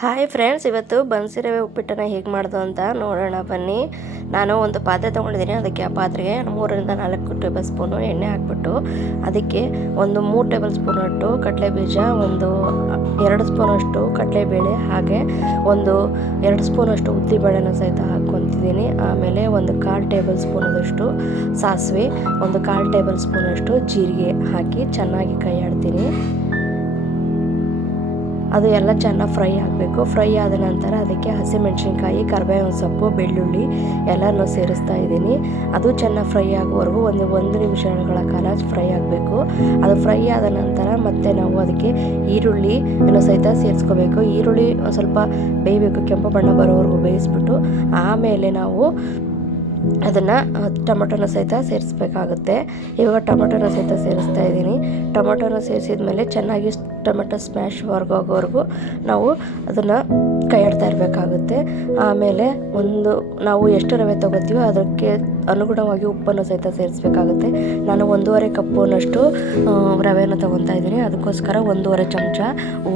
Hi friends ಇವತ್ತು ಬನ್ಸಿ ರವೆ ಉಪ್ಪಿಟ್ಟನ್ನು ಹೇಗೆ ಮಾಡೋದು ಅಂತ ನೋಡೋಣ, ಬನ್ನಿ. ನಾನು ಒಂದು ಪಾತ್ರೆ ತೊಗೊಂಡಿದ್ದೀನಿ, ಅದಕ್ಕೆ ಆ ಪಾತ್ರೆಗೆ ಮೂರರಿಂದ ನಾಲ್ಕು ಟೇಬಲ್ ಸ್ಪೂನು ಎಣ್ಣೆ ಹಾಕ್ಬಿಟ್ಟು ಅದಕ್ಕೆ ಒಂದು ಮೂರು ಟೇಬಲ್ ಸ್ಪೂನಷ್ಟು ಕಡಲೆ ಬೀಜ ಒಂದು ಎರಡು ಸ್ಪೂನಷ್ಟು ಕಡಲೆಬೇಳೆ, ಹಾಗೆ ಒಂದು ಎರಡು ಸ್ಪೂನಷ್ಟು ಉದ್ದಿಬೇಳೆನ ಸಹಿತ ಹಾಕ್ಕೊತಿದ್ದೀನಿ. ಆಮೇಲೆ ಒಂದು ಕಾಲು ಟೇಬಲ್ ಸ್ಪೂನದಷ್ಟು ಸಾಸಿವೆ, ಒಂದು ಕಾಲು ಟೇಬಲ್ ಸ್ಪೂನಷ್ಟು ಜೀರಿಗೆ ಹಾಕಿ ಚೆನ್ನಾಗಿ ಕೈ ಆಡ್ತೀನಿ ಅದು ಎಲ್ಲ ಚೆನ್ನಾಗಿ ಫ್ರೈ ಆಗಬೇಕು. ಫ್ರೈ ಆದ ನಂತರ ಅದಕ್ಕೆ ಹಸಿಮೆಣಸಿನ್ಕಾಯಿ, ಕರಿಬೇವಿನ ಸೊಪ್ಪು, ಬೆಳ್ಳುಳ್ಳಿ ಎಲ್ಲನೂ ಸೇರಿಸ್ತಾ ಇದ್ದೀನಿ. ಅದು ಚೆನ್ನಾಗಿ ಫ್ರೈ ಆಗೋವರೆಗೂ ಒಂದು ಒಂದು ನಿಮಿಷಗಳ ಕಾಲ ಫ್ರೈ ಆಗಬೇಕು. ಅದು ಫ್ರೈ ಆದ ನಂತರ ಮತ್ತೆ ನಾವು ಅದಕ್ಕೆ ಈರುಳ್ಳಿ ಇನ್ನೂ ಸಹಿತ ಸೇರಿಸ್ಕೋಬೇಕು. ಈರುಳ್ಳಿ ಸ್ವಲ್ಪ ಬೇಯಬೇಕು, ಕೆಂಪು ಬಣ್ಣ ಬರೋವರೆಗೂ ಬೇಯಿಸ್ಬಿಟ್ಟು ಆಮೇಲೆ ನಾವು ಅದನ್ನು ಟೊಮೊಟೊನ ಸಹಿತ ಸೇರಿಸ್ಬೇಕಾಗುತ್ತೆ. ಇವಾಗ ಟೊಮೊಟೊನ ಸಹಿತ ಸೇರಿಸ್ತಾ ಇದ್ದೀನಿ. ಟೊಮೊಟೊನ ಸೇರಿಸಿದ ಮೇಲೆ ಚೆನ್ನಾಗಿ ಟೊಮೆಟೊ ಸ್ಮ್ಯಾಶ್ ಹೊರಗೋಗೋವರೆಗೂ ನಾವು ಅದನ್ನು ಕೈ ಇರಬೇಕಾಗುತ್ತೆ. ಆಮೇಲೆ ಒಂದು, ನಾವು ಎಷ್ಟು ರವೆ ತೊಗೋತೀವೋ ಅದಕ್ಕೆ ಅನುಗುಣವಾಗಿ ಉಪ್ಪನ್ನು ಸಹಿತ ಸೇರಿಸ್ಬೇಕಾಗುತ್ತೆ. ನಾನು ಒಂದೂವರೆ ಕಪ್ಪುನಷ್ಟು ರವೆನ ತೊಗೊತಾ ಇದ್ದೀನಿ. ಅದಕ್ಕೋಸ್ಕರ ಒಂದೂವರೆ ಚಮಚ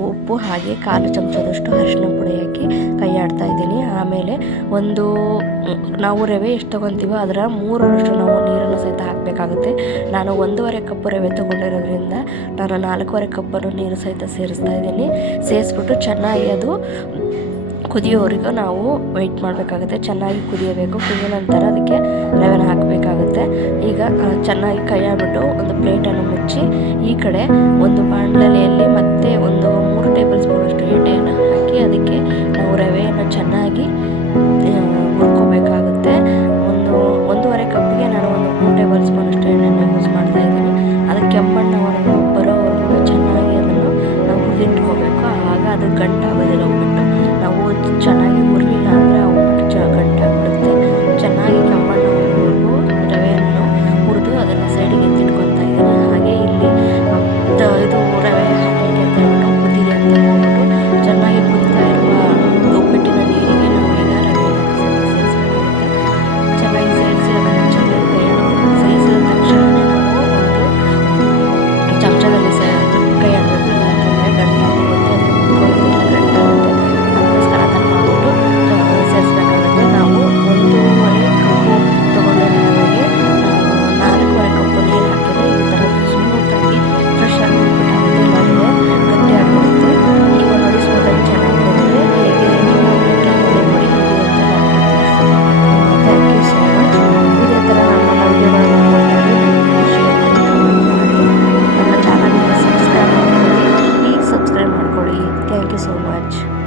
ಉಪ್ಪು, ಹಾಗೆ ಕಾಲು ಚಮಚದಷ್ಟು ಅರಿಶಿನ ಪುಡಿ ಹಾಕಿ ಕೈ ಇದ್ದೀನಿ. ಆಮೇಲೆ ಒಂದು, ನಾವು ರವೆ ಎಷ್ಟು ತೊಗೊತೀವೋ ಅದರ ಮೂರರಷ್ಟು ನಾವು ನೀರನ್ನು ಸಹಿತ ಹಾಕಬೇಕಾಗುತ್ತೆ. ನಾನು ಒಂದೂವರೆ ಕಪ್ಪು ರವೆ ತೊಗೊಂಡಿರೋದ್ರಿಂದ ನಾನು ನಾಲ್ಕೂವರೆ ಕಪ್ಪನ್ನು ನೀರು ಸಹಿತ ಸೇರಿಸ್ತಾ ಇದ್ದೀನಿ. ಸೇರಿಸ್ಬಿಟ್ಟು ಚೆನ್ನಾಗಿ ಅದು ಕುದಿಯೋವರೆಗೂ ನಾವು ವೆಯ್ಟ್ ಮಾಡಬೇಕಾಗುತ್ತೆ. ಚೆನ್ನಾಗಿ ಕುದಿಯಬೇಕು. ಕುದಿದ ನಂತರ ಅದಕ್ಕೆ ರವೆನ ಹಾಕಬೇಕಾಗುತ್ತೆ. ಈಗ ಚೆನ್ನಾಗಿ ಕೈಯಾಡ್ಬಿಟ್ಟು ಒಂದು ಪ್ಲೇಟನ್ನು ಮುಚ್ಚಿ ಈ ಕಡೆ ಒಂದು ಬಾಣಲೆಯಲ್ಲಿ much.